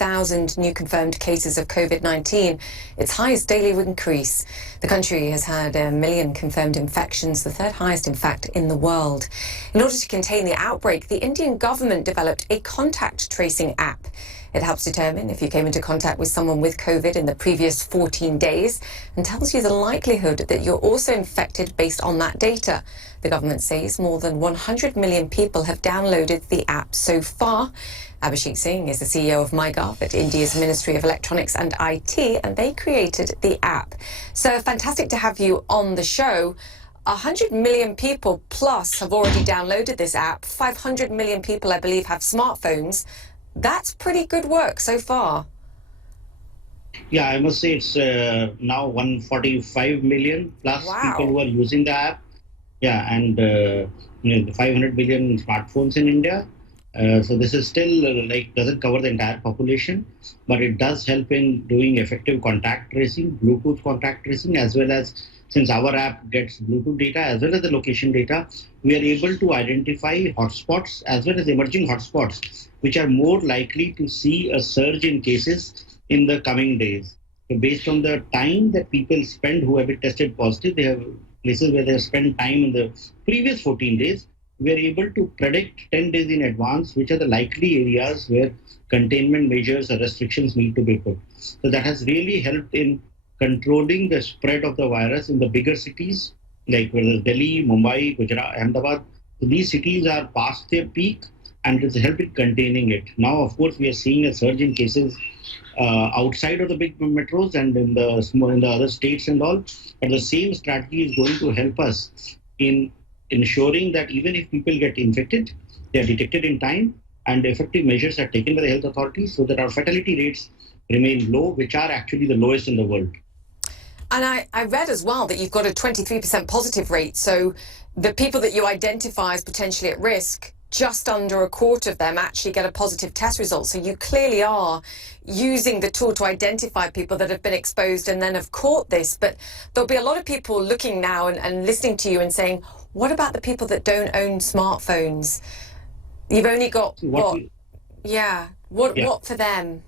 100,000 new confirmed cases of COVID-19, its highest daily increase. The country has had 1 million confirmed infections, the third highest, in fact, in the world. In order to contain the outbreak, the Indian government developed a contact tracing app. It helps determine if you came into contact with someone with COVID in the previous 14 days and tells you the likelihood that you're also infected based on that data. The government says more than 100 million people have downloaded the app so far. Abhishek Singh is the CEO of MyGov at India's Ministry of Electronics and IT, and they created the app. So fantastic to have you on the show. 100 million people plus have already downloaded this app. 500 million people, I believe, have smartphones. That's pretty good work so far. Yeah, I must say it's now 145 million plus people who are using the app. Yeah, and 500 million smartphones in India. So this is still doesn't cover the entire population, but it does help in doing effective contact tracing, Bluetooth contact tracing, as well as, since our app gets Bluetooth data as well as the location data, we are able to identify hotspots as well as emerging hotspots, which are more likely to see a surge in cases in the coming days. So based on the time that people spend who have been tested positive, they have places where they have spent time in the previous 14 days, we are able to predict 10 days in advance which are the likely areas where containment measures or restrictions need to be put. So that has really helped in controlling the spread of the virus in the bigger cities, like whether Delhi, Mumbai, Gujarat, Ahmedabad. So these cities are past their peak and it's helped in containing it. Now, of course, we are seeing a surge in cases outside of the big metros and in the other states and all. But the same strategy is going to help us in ensuring that even if people get infected, they are detected in time and effective measures are taken by the health authorities so that our fatality rates remain low, which are actually the lowest in the world. And I read as well that you've got a 23% positive rate. So the people that you identify as potentially at risk, just under a quarter of them actually get a positive test result. So you clearly are using the tool to identify people that have been exposed and then have caught this. But there'll be a lot of people looking now and listening to you and saying, what about the people that don't own smartphones? You've only got what for them?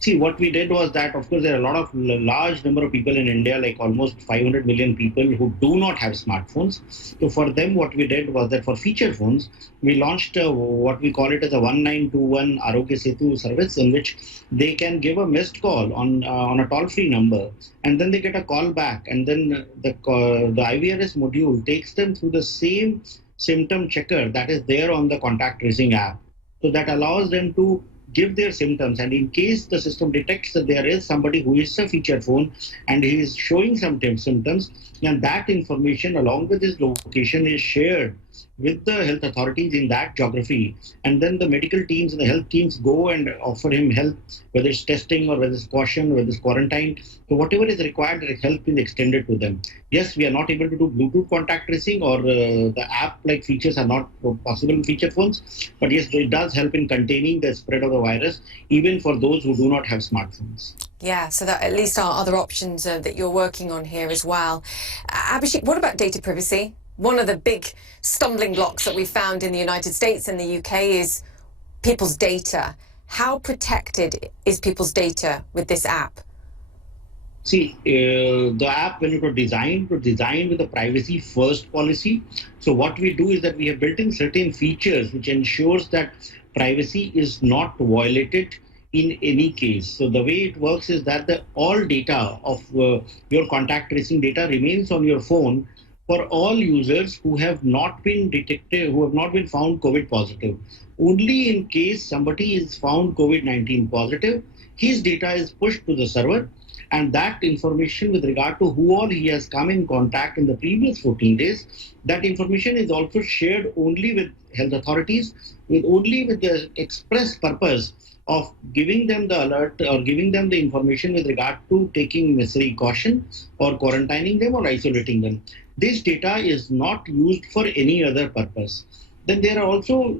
See, what we did was that, of course, there are a large number of people in India, like almost 500 million people who do not have smartphones. So for them, what we did was that for feature phones, we launched what we call it as a 1921 Aarogya Setu service, in which they can give a missed call on a toll-free number, and then they get a call back, and then the IVRS module takes them through the same symptom checker that is there on the contact tracing app. So that allows them to give their symptoms, and in case the system detects that there is somebody who is a feature phone and he is showing some symptoms, and that information along with his location is shared with the health authorities in that geography, and then the medical teams and the health teams go and offer him help, whether it's testing or whether it's caution, whether it's quarantine. So whatever is required, help is extended to them. Yes, we are not able to do Bluetooth contact tracing, or the app-like features are not possible in feature phones, but yes, it does help in containing the spread of the virus, even for those who do not have smartphones. Yeah, so that at least are other options that you're working on here as well. Abhishek, what about data privacy? One of the big stumbling blocks that we found in the United States and the UK is people's data. How protected is people's data with this app? See, the app, when it was designed with a privacy first policy. So what we do is that we have built in certain features which ensures that privacy is not violated in any case. So the way it works is that all data of your contact tracing data remains on your phone for all users who have not been detected, who have not been found COVID positive. Only in case somebody is found COVID-19 positive, his data is pushed to the server, and that information with regard to who all he has come in contact in the previous 14 days, that information is also shared only with health authorities, only with the express purpose of giving them the alert or giving them the information with regard to taking necessary caution or quarantining them or isolating them. This data is not used for any other purpose. Then there are also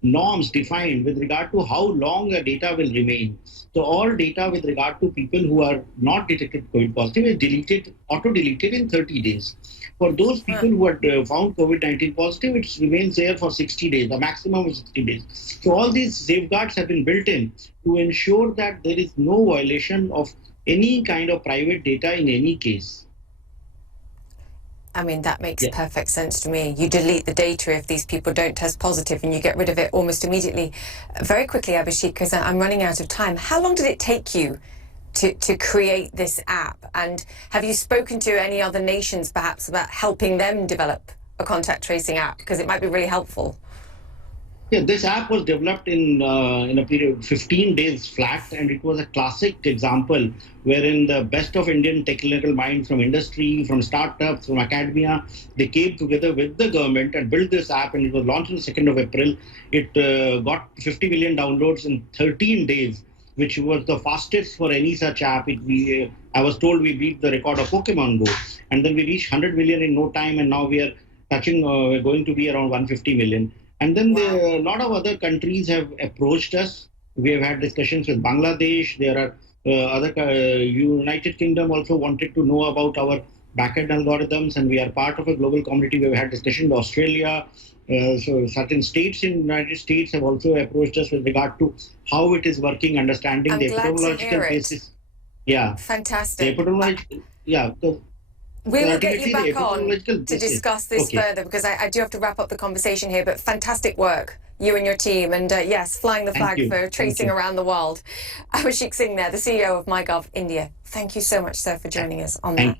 norms defined with regard to how long a data will remain. So all data with regard to people who are not detected COVID positive is auto-deleted in 30 days. For those people who had found COVID-19 positive, it remains there for 60 days, the maximum of 60 days. So all these safeguards have been built in to ensure that there is no violation of any kind of private data in any case. I mean, that makes perfect sense to me. You delete the data if these people don't test positive and you get rid of it almost immediately. Very quickly, Abhishek, because I'm running out of time. How long did it take you to create this app? And have you spoken to any other nations perhaps about helping them develop a contact tracing app? Because it might be really helpful. Yeah, this app was developed in a period of 15 days flat, and it was a classic example wherein the best of Indian technical minds from industry, from startups, from academia, they came together with the government and built this app, and it was launched on the 2nd of April. It got 50 million downloads in 13 days, which was the fastest for any such app. I was told we beat the record of Pokemon Go, and then we reached 100 million in no time, and now we are touching, we're going to be around 150 million. And then a lot of other countries have approached us. We have had discussions with Bangladesh. There are United Kingdom also wanted to know about our backend algorithms, and we are part of a global community. We've had discussions with Australia. So certain states in the United States have also approached us with regard to how it is working, understanding the epidemiological basis. Yeah. Fantastic. The epidemiological, yeah. We will get you back on to discuss this further, because I do have to wrap up the conversation here, but fantastic work, you and your team, and yes, flying the flag for tracing around the world. Abhishek Singh there, the CEO of MyGov India. Thank you so much, sir, for joining us on that.